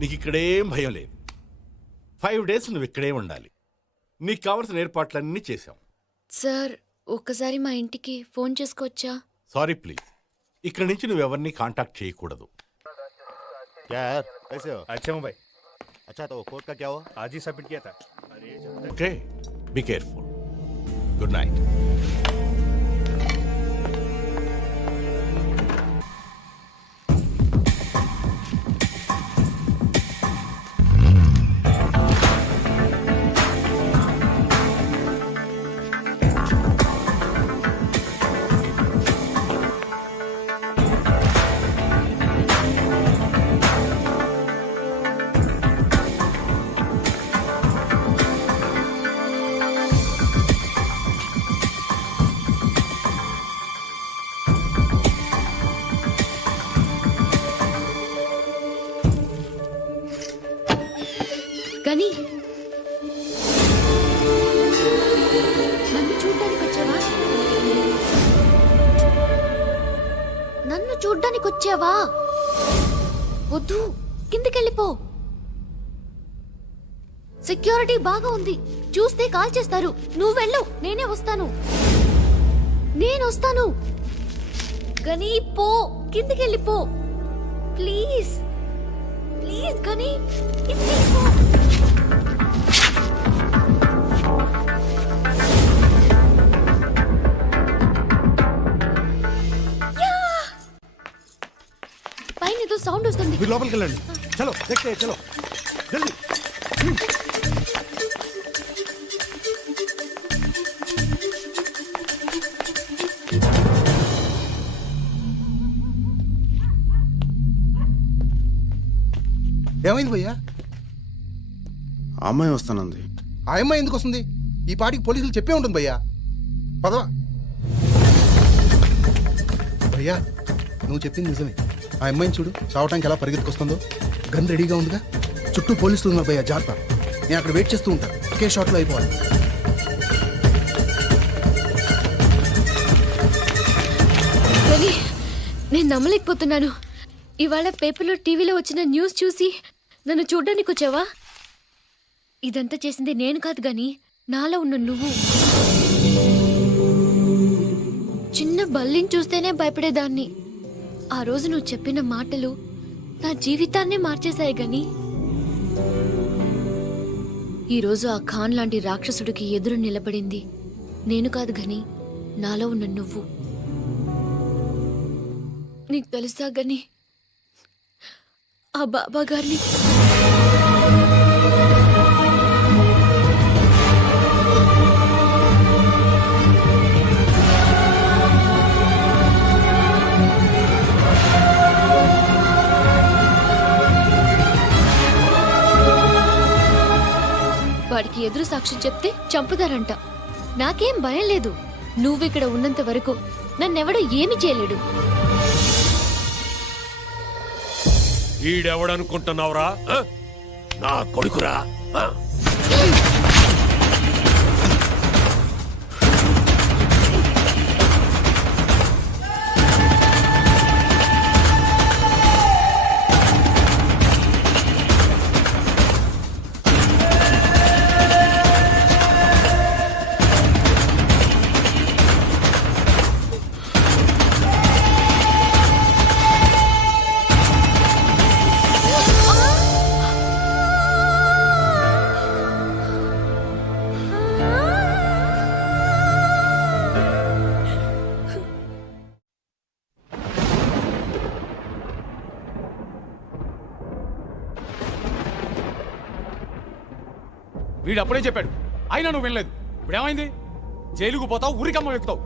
నీకు ఇక్కడేం భయం లేదు. 5 days నువ్వు ఇక్కడే ఉండాలి. నీకు కావలసిన ఏర్పాట్లన్నీ చేశాం. సార్ ఒక్కసారి మా ఇంటికి ఫోన్ చేసుకోవచ్చా? సారీ ప్లీజ్, ఇక్కడి నుంచి నువ్వెవరిని కాంటాక్ట్ చేయకూడదు. क्या यार कैसे हो? अच्छा हूँ भाई. अच्छा तो कोर्ट का क्या हुआ? आज ही सबमिट किया था. Okay, be careful. Good night. కానీ నన్ను చూడ్డానికి వచ్చావా? నన్ను చూడ్డానికి వచ్చావా? వద్దు, కిందికెళ్ళిపో. సెక్యూరిటీ బాగా ఉంది, చూస్తే కాల్ చేస్తారు. నువ్వు వెళ్ళు, నేనే వస్తాను. నేను వస్తాను. గనీ పో, కిందికెళ్ళిపో ప్లీజ్. ప్లీజ్ గనీ, కిందికెళ్ళిపో. పైన ఏదో సౌండ్ వస్తుంది. మీరు లోపలికి వెళ్ళండి. చలో देखते हैं, చలో జల్దీ. ఏమైంది భయ్యా? అమ్మాయి వస్తానంది. ఆ అమ్మాయి ఎందుకు వస్తుంది? ఈ పాటికి పోలీసులు చెప్పే ఉంటుంది భయ్యా. పదవా భయ్యా, నువ్వు చెప్పింది నిజమే. ఆ అమ్మాయిని చూడు, చావటానికి ఎలా పరిగెత్తుకొస్తుందో. గన్ రెడీగా ఉందిగా. చుట్టూ పోలీసులు ఉన్నారు భయ్యా, జాగ్రత్త. నేను అక్కడ వెయిట్ చేస్తూ ఉంటాను, ఒకే షాట్లో అయిపోవాలి. కానీ నేను నమ్మలేకపోతున్నాను. ఇవాళ పేపర్లో టీవీలో వచ్చిన న్యూస్ చూసి నన్ను చూడ్డానికి వచ్చావా? ఇదంతా చేసింది నేను కాదు గాని నాలో ఉన్న నువ్వు. చిన్న బల్లిని చూస్తేనే భయపడేదాన్ని. ఆ రోజు నువ్వు చెప్పిన మాటలు నా జీవితాన్నే మార్చేశాయి గాని ఈరోజు ఆ ఖాన్ లాంటి రాక్షసుడికి ఎదురు నిలబడింది నేను కాదు గాని నాలో ఉన్న నువ్వు. నీకు తెలుసా గని, ఆ బాబా గారిని వాడికి ఎదురు సాక్ష్యం చెప్తే చంపుతారంట. నాకేం భయం లేదు. నువ్విక్కడ ఉన్నంత వరకు నన్నెవడో ఏమి చేయలేడు. ఈడెవడనుకుంటున్నావురా? నా కొడుకురా. వీడు అప్పుడే చెప్పాడు, అయినా నువ్వు వినలేదు. ఇప్పుడేమైంది? జైలుకు పోతావు, ఊరికమ్మ ఎక్కుతావు.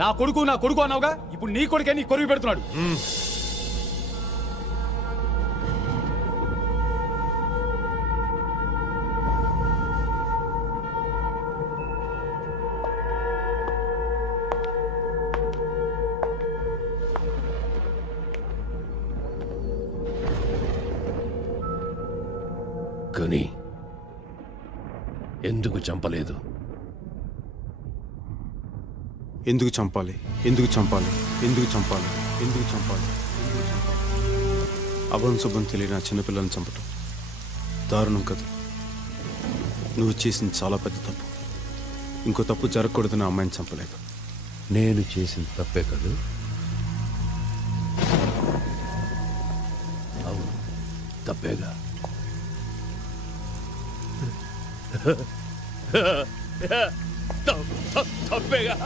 నా కొడుకు అన్నావుగా, ఇప్పుడు నీ కొడుకే నీ కొరువు పెడుతున్నాడు. కానీ ఎందుకు చంపలేదు? ఎందుకు చంపాలి? ఎందుకు చంపాలి? ఎందుకు చంపాలి? ఎందుకు చంపాలి? అభం శుభం తెలియని చిన్నపిల్లల్ని చంపటం దారుణం కదా. నువ్వు చేసింది చాలా పెద్ద తప్పు. ఇంకో తప్పు జరగకూడదని ఆ అమ్మాయిని చంపలేదు. నేను చేసిన తప్పే కదా. అవును, తప్పేగా. తప్పేగా.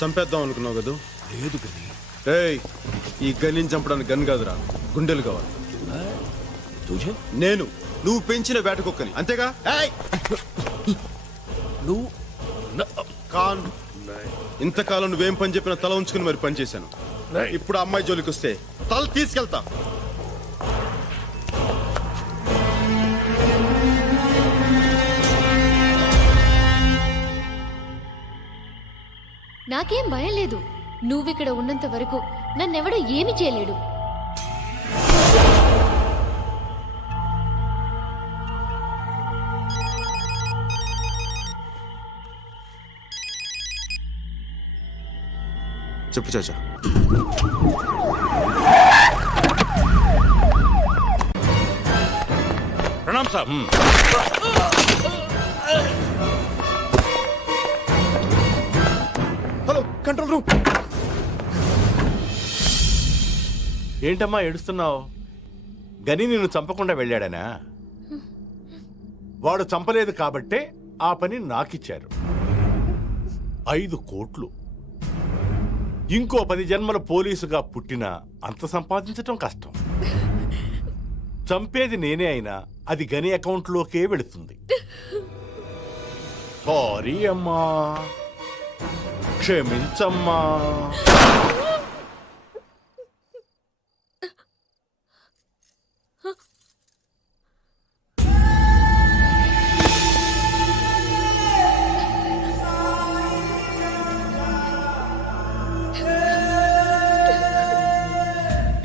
చంపేద్దాం అనుకున్నావు కదా. లేదు గని. ఏయ్, ఈ గనిని చంపడానికి గన్ కాదురా, గుండెలు కావాలి. తుజే నువ్వు పెంచిన వేట కుక్కని, అంతేగా. ఏయ్! నువ్వు కాన్, ఇంతకాలం నువ్వేం పని చెప్పినా తల ఉంచుకుని మరి పని చేశాను. ఇప్పుడు ఆ అమ్మాయి జోలికి వస్తే తల తీసుకెళ్తా. నాకేం భయం లేదు. నువ్విక్కడ ఉన్నంత వరకు నన్నెవడూ ఏమీ చేయలేడు. చెప్పు చాచా. ప్రణామ్ సాబ్. Hello, control room. ఏంటమ్మా ఏడుస్తున్నావు? గని నిన్ను చంపకుండా వెళ్ళాడనా? వాడు చంపలేదు కాబట్టే ఆ పని నాకిచ్చారు. 5 కోట్లు. ఇంకో 10 జన్మల పోలీసుగా పుట్టినా అంత సంపాదించటం కష్టం. చంపేది నేనే అయినా అది గని అకౌంట్లోకే వెళుతుంది. సారీ అమ్మా, క్షమించమ్మా.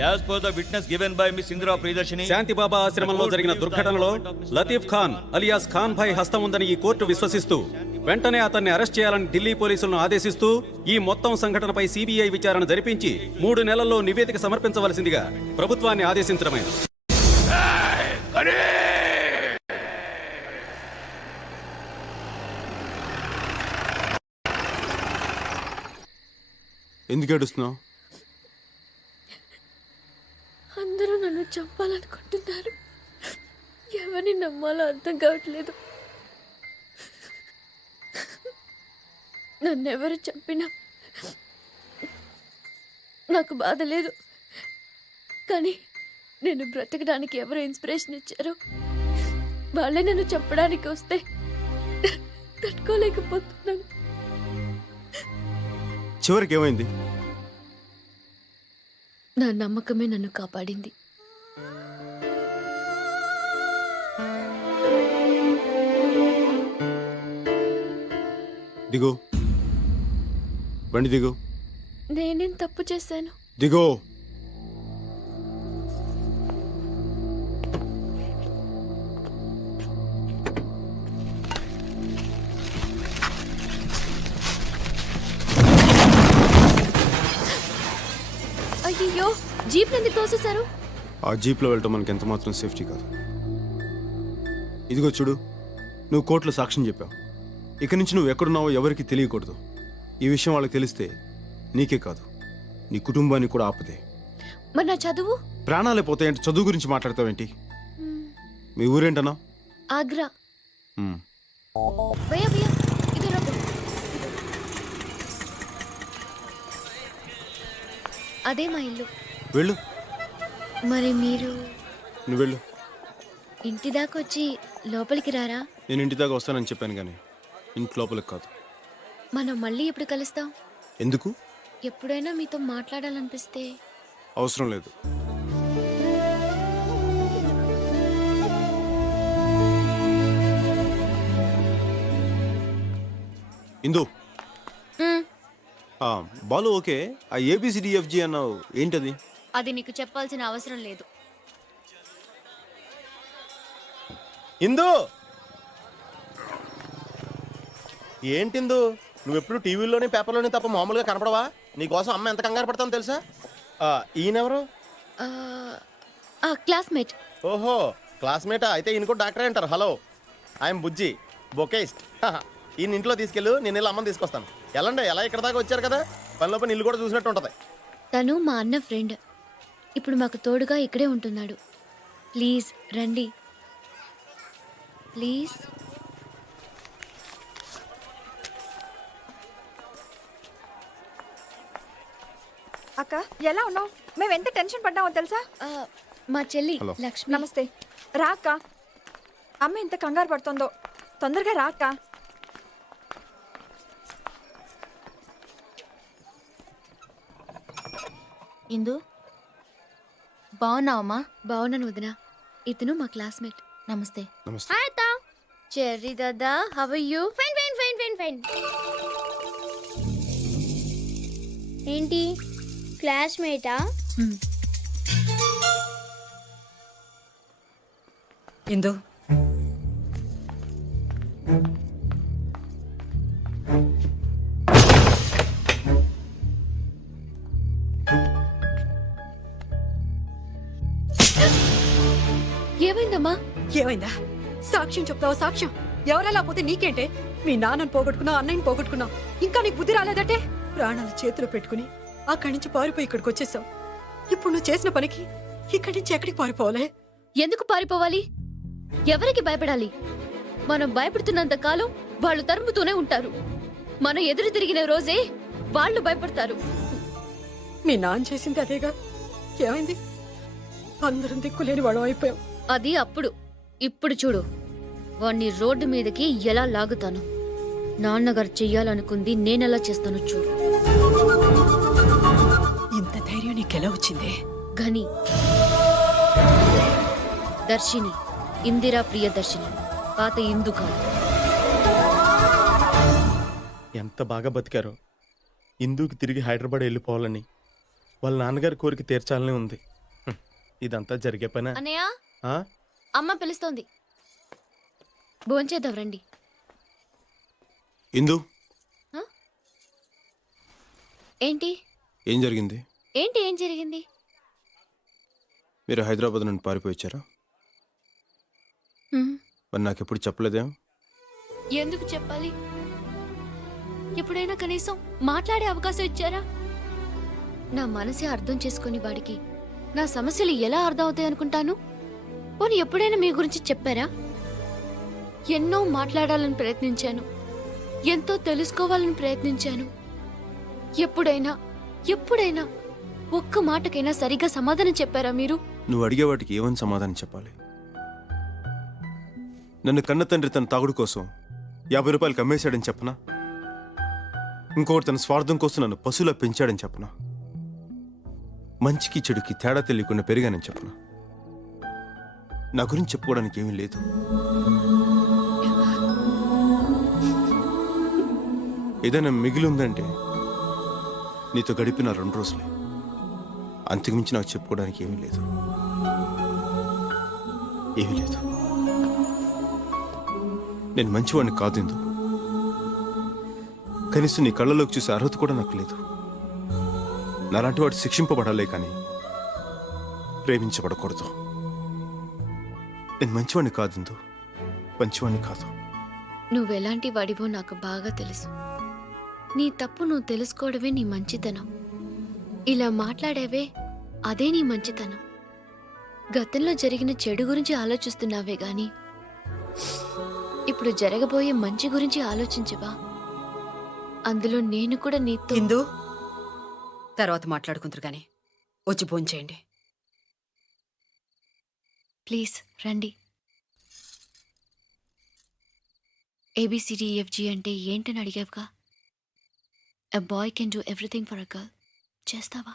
As per the witness given by Miss Indra Priyadarshini, శాంతిబాబా ఆశ్రమంలో జరిగిన దుర్ఘటనలో లతీఫ్ ఖాన్ అలియాస్ ఖాన్ భాయ్ హస్తం ఉందని ఈ కోర్టు విశ్వసిస్తూ వెంటనే అతన్ని అరెస్ట్ చేయాలని ఢిల్లీ పోలీసులను ఆదేశిస్తూ ఈ మొత్తం సంఘటనపై సిబిఐ విచారణ జరిపించి 3 నెలల్లో నివేదిక సమర్పించవలసిందిగా ప్రభుత్వాన్ని ఆదేశించడమైనది. ఎందుకు ఏడుస్తున్నావు? అందరూ నన్ను చంపాలనుకుంటున్నారు. ఎవరిని నమ్మాలో అర్థం కావట్లేదు. నన్నెవరు చంపినా నాకు బాధ లేదు. కానీ నేను బ్రతకడానికి ఎవరు ఇన్స్పిరేషన్ ఇచ్చారో వాళ్ళే నన్ను చంపడానికి వస్తే తట్టుకోలేకపోతున్నాను. చివరికి ఏమైంది? నా నమ్మకమే నన్ను కాపాడింది. దిగు, బండి దిగు. నేనేం తప్పు చేశాను? దిగో. అయ్యో, జీప్ ఎందుకు తోసేశారు? ఆ జీప్లో వెళ్ళటం మనకి ఎంత మాత్రం సేఫ్టీ కాదు. ఇదిగో చూడు, నువ్వు కోర్టులో సాక్ష్యం చెప్పావు. ఇక నుంచి నువ్వు ఎక్కడున్నావో ఎవరికి తెలియకూడదు. ఈ విషయం వాళ్ళకి తెలిస్తే నీకే కాదు, నీ కుటుంబానికి కూడా ఆపదే. మరి నా చదువు? ప్రాణాలే పోతాయంటే చదువు గురించి మాట్లాడతావేంటి? మీ ఊరేంటనా? ఆగ్రా. మ్. భయ్యా భయ్యా, ఇదో రా. అదే మా ఇల్లు. వెళ్ళు. మరి మీరు నువ్వు వెళ్ళు. ఇంటి దాకా వచ్చి లోపలికి రారా? నేను ఇంటి దాకా వస్తానని చెప్పాను కానీ ఇంటి లోపలికి కాదు. మనం మళ్ళీ ఎప్పుడు కలుస్తాం? ఎందుకు? ఎప్పుడైనా మీతో మాట్లాడాలనిపిస్తే. అవసరం లేదు. ఇందు, బాలు ఓకే, ఆ ఏబిసిడిఎఫ్జి అన్నావు ఏంటది? అది నీకు చెప్పాల్సిన అవసరం లేదు. ఇందు ఏంటిందు నువ్వెప్పుడు టీవీలోని పేపర్లోని తప్ప మామూలుగా కనపడవా? నీకోసం అమ్మ ఎంత కంగారు పడతానో తెలుసా? ఈయనెవరు? క్లాస్మేట్. ఓహో క్లాస్మేటా? అయితే ఈయన కూడా డాక్టరే అంటారు. హలో, ఐఎమ్ బుజ్జి, బొకేస్ట్. ఈయన ఇంట్లో తీసుకెళ్ళు, నేను వెళ్ళి అమ్మని తీసుకొస్తాను. ఎలాండి, ఎలా ఇక్కడ దాకా వచ్చారు కదా, పనిలో పని ఇల్లు కూడా చూసినట్టు ఉంటుంది. తను మా అన్న ఫ్రెండ్. ఇప్పుడు మాకు తోడుగా ఇక్కడే ఉంటున్నాడు. ప్లీజ్ రండి, ప్లీజ్. అక్క ఎలా ఉన్నావు? మేము ఎంత టెన్షన్ పడ్డామో తెలుసా? మా చెల్లి లక్ష్మి. నమస్తే. రా అక్క. అమ్మ ఎంత కంగారు పడుతుందో, తొందరగా రా అక్క. ఇందు బాగున్నావమ్మా? బాగున్నాను వదినా. ఇతను మా క్లాస్మేట్. నమస్తే. నమస్తే. హాయ్ తా. చెర్రీ దాదా, how are you? Fine fine fine fine fine. ఏంటి క్లాస్మేటా? ఇందు ఏమైందమ్మా? ఏమైందా? సాక్ష్యం చెప్తావా? సాక్ష్యం ఎవరెలా పోతే నీకేంటే? మీ నాన్నని పోగొట్టుకున్నావు, అన్నయ్యని పోగొట్టుకున్నావు, ఇంకా నీకు బుద్ధి రాలేదంటే? ప్రాణాలు చేతిలో పెట్టుకుని అక్కడి నుంచి పారిపోయి ఇక్కడికి వచ్చేసావు. ఇప్పుడు నువ్వు చేసిన పనికి ఇక్కడి నుంచి ఎక్కడికి పారిపోవాలే? ఎందుకు పారిపోవాలి? ఎవరికి భయపడాలి? మనం భయపడుతున్నంత కాలం వాళ్ళు తరుముతూనే ఉంటారు. మనం ఎదురు తిరిగిన రోజే వాళ్ళు భయపడతారు. మీ నాన్న చేసింది అదేగా. ఏమైంది? అందరం దిక్కులేని వాడు అయిపోయాం. అది అప్పుడు. ఇప్పుడు చూడు, వాణ్ణి రోడ్డు మీదకి ఎలా లాగుతాను. నాన్నగారు చెయ్యాలనుకుంది నేనెలా చేస్తాను చూడు. ఇంత ధైర్యం నీకెలా వచ్చింది? ఘని, దర్శిని, ఇందిరా ప్రియదర్శిని, పాత ఇందు కాదు. ఎంత బాగా బతికారో. ఇందుకు తిరిగి హైదరాబాద్ వెళ్ళిపోవాలని, వాళ్ళ నాన్నగారి కోరిక తీర్చాలని ఉంది. ఇదంతా జరిగే పనా? అన్నయ్య, ఆ? అమ్మ పిలుస్తోంది, భోంచేద్దాం రండి. ఇందు, ఏంటి ఏం జరిగింది? ఏంటి ఏం జరిగింది? మీరు హైదరాబాద్ నుండి పారిపోయి వచ్చారా? మరి నాకు ఎప్పుడు చెప్పలేదేం? ఎందుకు చెప్పాలి? ఎప్పుడైనా కనీసం మాట్లాడే అవకాశం ఇచ్చారా? నా మనసే అర్థం చేసుకుని వాడికి నా సమస్యలు ఎలా అర్థం అవుతాయి అనుకుంటాను. పోనీ ఎప్పుడైనా మీ గురించి చెప్పారా? ఎన్నో మాట్లాడాలని ప్రయత్నించాను, ఎంతో తెలుసుకోవాలని ప్రయత్నించాను. ఎప్పుడైనా ఎప్పుడైనా ఒక్క మాటకైనా సరిగా సమాధానం చెప్పారా మీరు? నువ్వు అడిగే వాటికి ఏమని సమాధానం చెప్పాలి? నన్ను కన్న తండ్రి తన తాగుడు కోసం 50 రూపాయలు అమ్మేశాడని చెప్పనా? ఇంకొకటి తన స్వార్థం కోసం నన్ను పశువులా పెంచాడని చెప్పనా? మంచికి చెడుకి తేడా తెలియకుండా పెరిగానని చెప్పనా? నా గురించి చెప్పుకోవడానికి ఏమీ లేదు. ఏదైనా మిగిలి ఉందంటే నీతో గడిపిన 2 రోజులే. అంతకుమించి నాకు చెప్పుకోవడానికి ఏమీ లేదు. ఏమీ లేదు. నేను మంచివాడిని కాదు ఇందు. కనీసం నీ కళ్ళలోకి చూసే అర్హత కూడా నాకు లేదు. నాలాంటి వాడు శిక్షింపబడాలే కానీ ప్రేమించబడకూడదు. నేను మంచివాడిని కాదు ఇందు, మంచివాడిని కాదు. నువ్వెలాంటి వాడివో నాకు బాగా తెలుసు. నీ తప్పు నువ్వు తెలుసుకోవడమే నీ మంచితనం. ఇలా మాట్లాడేవే అదే నీ మంచితనం. గతంలో జరిగిన చెడు గురించి ఆలోచిస్తున్నావే గాని ఇప్పుడు జరగబోయే మంచి గురించి ఆలోచించవా? అందులో నేను కూడా నీతో. ఇందు, తర్వాత మాట్లాడుకుంటారు కానీ వచ్చి భోంచేయండి. ప్లీజ్ రండి. ABCDEFG అంటే ఏంటని అడిగావుగా. A boy can do everything for a girl. చేస్తావా?